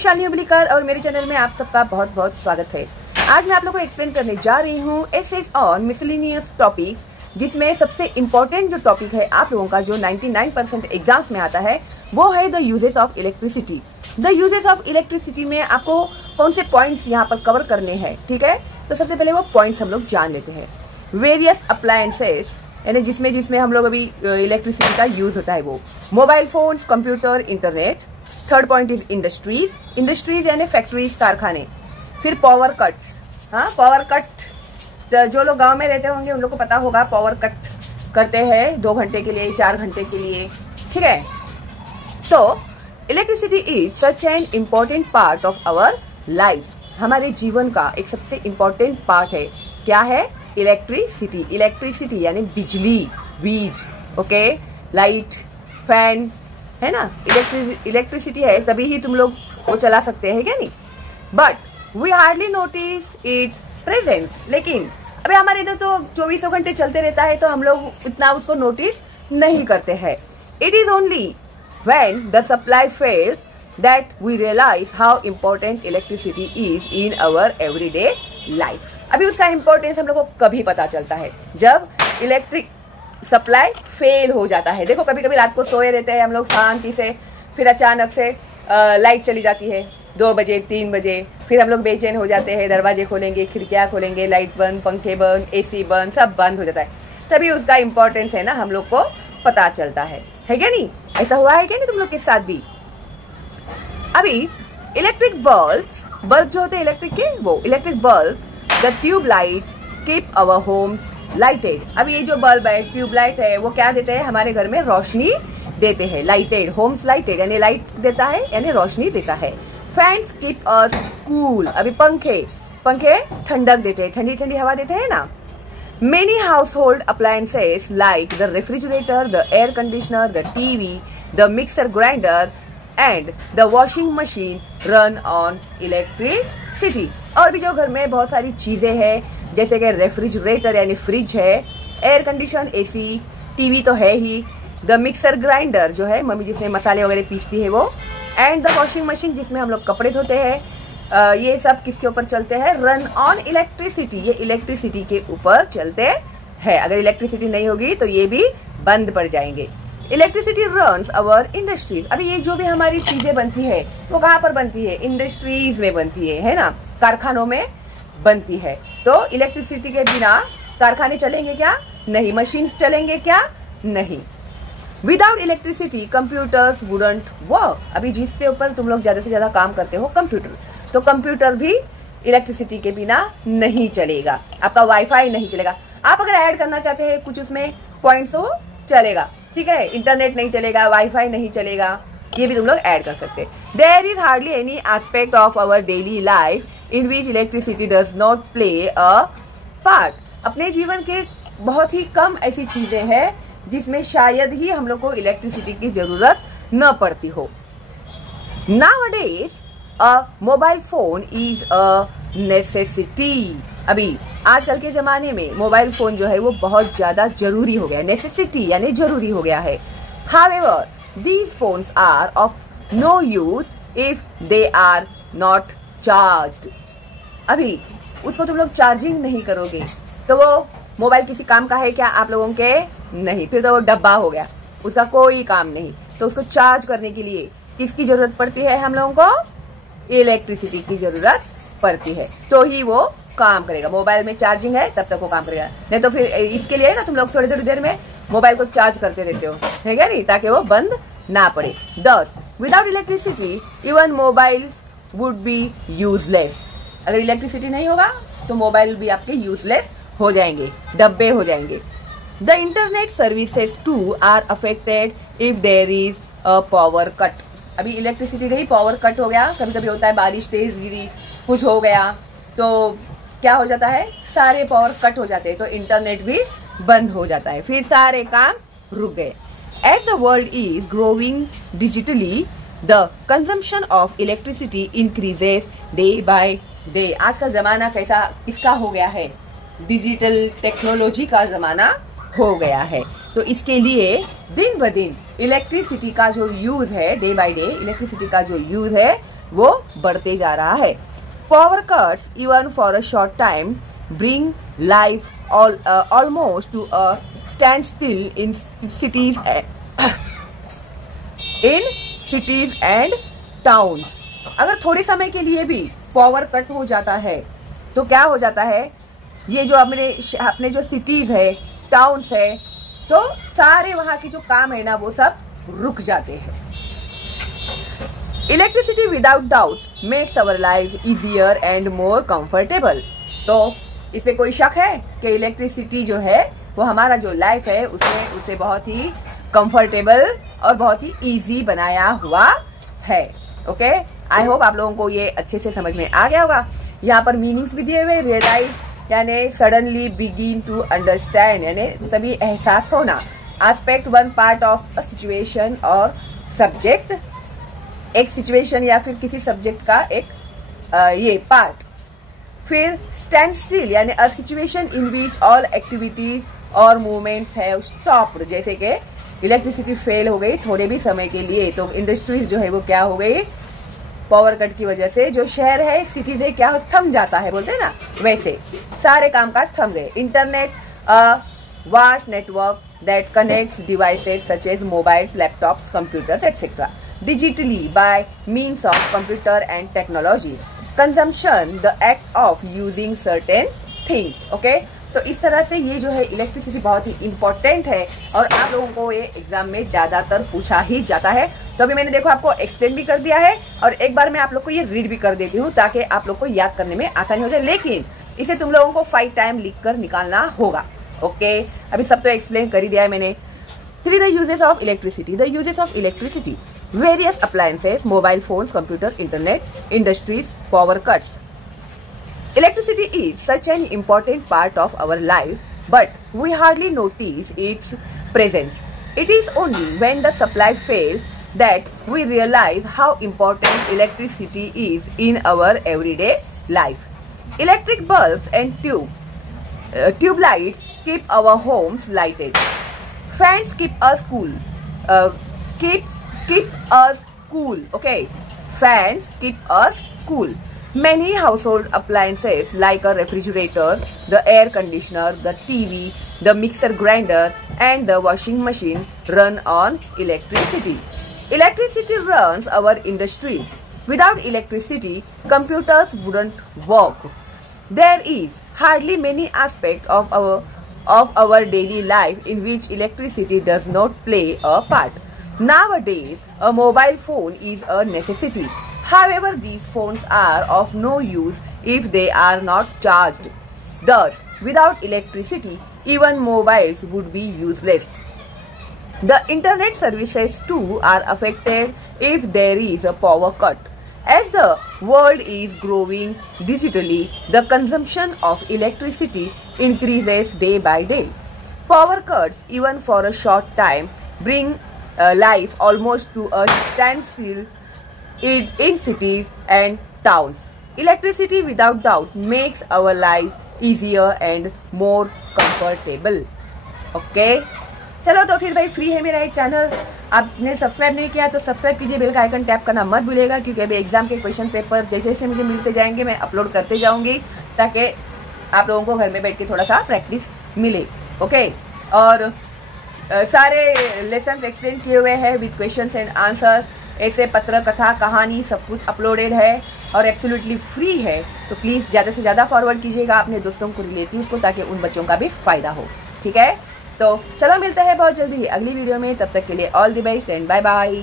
शालिनी उबलीकर और मेरे चैनल में आप सबका बहुत बहुत स्वागत है। आज मैं आप लोगों को एक्सप्लेन करने जा रही हूँ एसेस ऑन मिसलेनियस टॉपिक्स, जिसमें सबसे इम्पोर्टेंट जो टॉपिक है आप लोगों का जो 99% एग्जाम्स में आता है वो है the uses of electricity. The uses of electricity में आपको कौन से पॉइंट्स यहाँ पर कवर करने हैं, ठीक है। तो सबसे पहले वो पॉइंट्स हम लोग जान लेते हैं। वेरियस अप्लायंसेस यानी जिसमें जिसमें हम लोग अभी इलेक्ट्रिसिटी का यूज होता है वो mobile phones, computer, internet. Third point is industries, industries यानी फैक्ट्रीज, कारखाने। फिर पावर कट्स, हाँ पावर कट जो लोग गांव में रहते होंगे उन लोग को पता होगा, पावर कट करते हैं 2 घंटे के लिए, 4 घंटे के लिए, ठीक है। तो electricity is such an important part of our life, हमारे जीवन का एक सबसे इम्पोर्टेंट पार्ट है। क्या है? इलेक्ट्रिसिटी। इलेक्ट्रिसिटी यानी बिजली, बीज, ओके, लाइट, फैन, है ना। इलेक्ट्रिसिटी है तभी ही तुम लोग वो चला सकते हैं, क्या नहीं। But we hardly notice its presence, लेकिन अभी हमारे इधर तो 24 घंटे चलते रहता है तो हम लोग इतना उसको नोटिस नहीं करते हैं। It is only when the supply fails that we realise how important electricity is in our everyday life. अभी उसका इम्पोर्टेंस हम लोग को कभी पता चलता है जब इलेक्ट्रिक सप्लाई फेल हो जाता है। देखो कभी कभी रात को सोए रहते हैं हम लोग शांति से, फिर अचानक से लाइट चली जाती है 2 बजे 3 बजे, फिर हम लोग बेचैन हो जाते हैं, दरवाजे खोलेंगे, खिड़कियां खोलेंगे, लाइट बंद, पंखे बंद, एसी बंद, सब बंद हो जाता है। तभी उसका इम्पोर्टेंस है ना हम लोग को पता चलता है क्या नहीं। ऐसा हुआ है क्या नहीं तुम लोग के साथ भी? अभी इलेक्ट्रिक बल्ब जो होते हैं इलेक्ट्रिक के, वो electric bulb, the tube lights keep our Holmes lighted. अब ये जो बल्ब है, ट्यूबलाइट है, वो क्या देते हैं? हमारे घर में रोशनी देते हैं। लाइटेड, होम्स लाइटेड यानी लाइट देता है यानी रोशनी देता है। फैंस कीप अस कूल, अभी पंखे ठंडक देते हैं, ठंडी ठंडी हवा देते हैं ना। Many house hold appliances like the refrigerator, the air conditioner, the TV, the mixer grinder and the washing machine run on electricity. और भी जो घर में बहुत सारी चीजें हैं जैसे कि रेफ्रिजरेटर यानी फ्रिज है, एयर कंडीशन एसी, टीवी तो है ही, द मिक्सर ग्राइंडर जो है मम्मी जिसमें मसाले वगैरह पीसती है वो, एंड द वॉशिंग मशीन जिसमें हम लोग कपड़े धोते हैं। ये सब किसके ऊपर चलते हैं? रन ऑन इलेक्ट्रिसिटी, ये इलेक्ट्रिसिटी के ऊपर चलते हैं। अगर इलेक्ट्रिसिटी नहीं होगी तो ये भी बंद पड़ जाएंगे। इलेक्ट्रिसिटी रन्स अवर इंडस्ट्रीज। अभी ये जो भी हमारी चीजें बनती है वो कहाँ पर बनती है? इंडस्ट्रीज में बनती है ना, कारखानों में बनती है। तो इलेक्ट्रिसिटी के बिना कारखाने चलेंगे क्या? नहीं। मशीन्स चलेंगे क्या? नहीं। Without electricity computers wouldn't work. अभी जिसके ऊपर तुम लोग ज्यादा से ज्यादा काम करते हो कंप्यूटर, तो कंप्यूटर भी इलेक्ट्रिसिटी के बिना नहीं चलेगा। आपका वाईफाई नहीं चलेगा। आप अगर ऐड करना चाहते हैं कुछ उसमें पॉइंट्स तो चलेगा, ठीक है। इंटरनेट नहीं चलेगा, वाईफाई नहीं चलेगा, ये भी तुम लोग ऐड कर सकते हैं। There is hardly any aspect of our daily life in which electricity does not play a part. अपने जीवन के बहुत ही कम ऐसी चीजें हैं जिसमें शायद ही हम लोग को इलेक्ट्रिसिटी की जरूरत न पड़ती हो। Nowadays, a mobile phone is a necessity। अभी आजकल के जमाने में मोबाइल फोन जो है वो बहुत ज्यादा जरूरी हो गया है। नेसेसिटी यानी जरूरी हो गया है। However, these phones are of no use if they are not charged। अभी उसको तुम लोग चार्जिंग नहीं करोगे तो वो मोबाइल किसी काम का है क्या आप लोगों के? नहीं। फिर तो वो डब्बा हो गया, उसका कोई काम नहीं। तो उसको चार्ज करने के लिए किसकी जरूरत पड़ती है? हम लोगों को इलेक्ट्रिसिटी की जरूरत पड़ती है, तो ही वो काम करेगा। मोबाइल में चार्जिंग है तब तक वो काम करेगा, नहीं तो फिर इसके लिए ना तुम लोग थोड़ी थोड़ी देर में मोबाइल को चार्ज करते रहते हो, है क्या नहीं, ताकि वो बंद ना पड़े। दस, without electricity even mobile would be useless. अगर इलेक्ट्रिसिटी नहीं होगा तो मोबाइल भी आपके यूजलेस हो जाएंगे, डब्बे हो जाएंगे। The internet services too are affected if there is a power cut. अभी इलेक्ट्रिसिटी गई, पावर कट हो गया, कभी कभी होता है बारिश तेज गिरी, कुछ हो गया तो क्या हो जाता है? सारे पावर कट हो जाते हैं तो इंटरनेट भी बंद हो जाता है, फिर सारे काम रुक गए। As the world is growing digitally the consumption of electricity increases day by day. आज का जमाना कैसा किसका हो गया है? डिजिटल टेक्नोलॉजी का जमाना हो गया है। तो इसके लिए दिन ब दिन इलेक्ट्रिसिटी का जो यूज है, डे बाय डे इलेक्ट्रिसिटी का जो यूज है वो बढ़ते जा रहा है। Power cuts even for a short time bring life almost to a standstill in cities and town. अगर थोड़े समय के लिए भी पावर कट हो जाता है तो क्या हो जाता है, ये जो अपने जो सिटीज है, टाउन्स है, तो सारे वहां के जो काम है ना वो सब रुक जाते हैं। Electricity without doubt makes our life easier and more comfortable. तो इसमें कोई शक है कि इलेक्ट्रिसिटी जो है वो हमारा जो लाइफ है उसे बहुत ही कंफर्टेबल और बहुत ही इजी बनाया हुआ है। ओके, आई होप आप लोगों को ये अच्छे से समझ में आ गया होगा। यहाँ पर मीनिंग्स भी दिए हुए, रियलाइज यानी सडनली बिगिन टू अंडरस्टैंड यानी तभी एहसास होना, aspect one part of a situation और सब्जेक्ट, एक सिचुएशन या फिर किसी सब्जेक्ट का एक ये पार्ट। फिर स्टैंड स्टिल यानी a situation in which all activities और मूवमेंट्स है स्टॉप, जैसे कि इलेक्ट्रिसिटी फेल हो गई थोड़े भी समय के लिए तो इंडस्ट्रीज जो है वो क्या हो गई, पावर कट की वजह से जो शहर है, सिटीज है, क्या थम जाता है, बोलते हैं ना, वैसे सारे कामकाज थम गए। Internet vast network that connects devices such as mobiles, laptops, computers etcetera digitally by means of computer and technology. Consumption, the act of using certain things. Okay? तो इस तरह से ये जो है इलेक्ट्रिसिटी बहुत ही इम्पोर्टेंट है और आप लोगों को ये एग्जाम में ज्यादातर पूछा ही जाता है। तो अभी मैंने देखो आपको एक्सप्लेन भी कर दिया है और एक बार मैं आप लोग को ये रीड भी कर देती हूँ ताकि आप लोग को याद करने में आसानी हो जाए, लेकिन इसे तुम लोगों को 5 टाइम लिख कर निकालना होगा। ओके, अभी सब तो एक्सप्लेन कर ही दिया है मैंने। 3 the uses of electricity. The uses of electricity: various appliances, mobile phones, computer, internet, industries, power cuts. Electricity is such an important part of our lives, but we hardly notice its presence. It is only when the supply fails that we realize how important electricity is in our everyday life. Electric bulbs and tube lights keep our homes lighted. Fans keep us cool. Keep us cool. Okay, fans keep us cool. Many household appliances like a refrigerator, the air conditioner, the TV, the mixer grinder, and the washing machine run on electricity. Electricity runs our industries. Without electricity, computers wouldn't work. There is hardly many aspects of our daily life in which electricity does not play a part. Nowadays, a mobile phone is a necessity. However, these phones are of no use if they are not charged. Thus, without electricity, even mobiles would be useless. The internet services too are affected if there is a power cut. As the world is growing digitally, the consumption of electricity increases day by day. Power cuts, even for a short time, bring life almost to a standstill in cities and towns. Electricity without doubt makes our lives easier and more comfortable. Okay? चलो तो फिर भाई free है मेरा ये channel, आपने subscribe नहीं किया तो सब्सक्राइब कीजिए, बेल का आइकन टैप करना मत भूलिएगा, क्योंकि अभी एग्जाम के क्वेश्चन पेपर जैसे जैसे मुझे मिलते जाएंगे मैं अपलोड करते जाऊंगी ताकि आप लोगों को घर में बैठ के थोड़ा सा प्रैक्टिस मिले। ओके, और सारे लेसन्स एक्सप्लेन किए हुए हैं विद क्वेश्चंस एंड आंसर्स, ऐसे पत्र, कथा, कहानी सब कुछ अपलोडेड है और एब्सोल्युटली फ्री है। तो प्लीज़ ज़्यादा से ज़्यादा फॉरवर्ड कीजिएगा अपने दोस्तों को, रिलेटिव्स को, ताकि उन बच्चों का भी फायदा हो। ठीक है, तो चलो मिलते हैं बहुत जल्दी अगली वीडियो में, तब तक के लिए all the best and bye bye.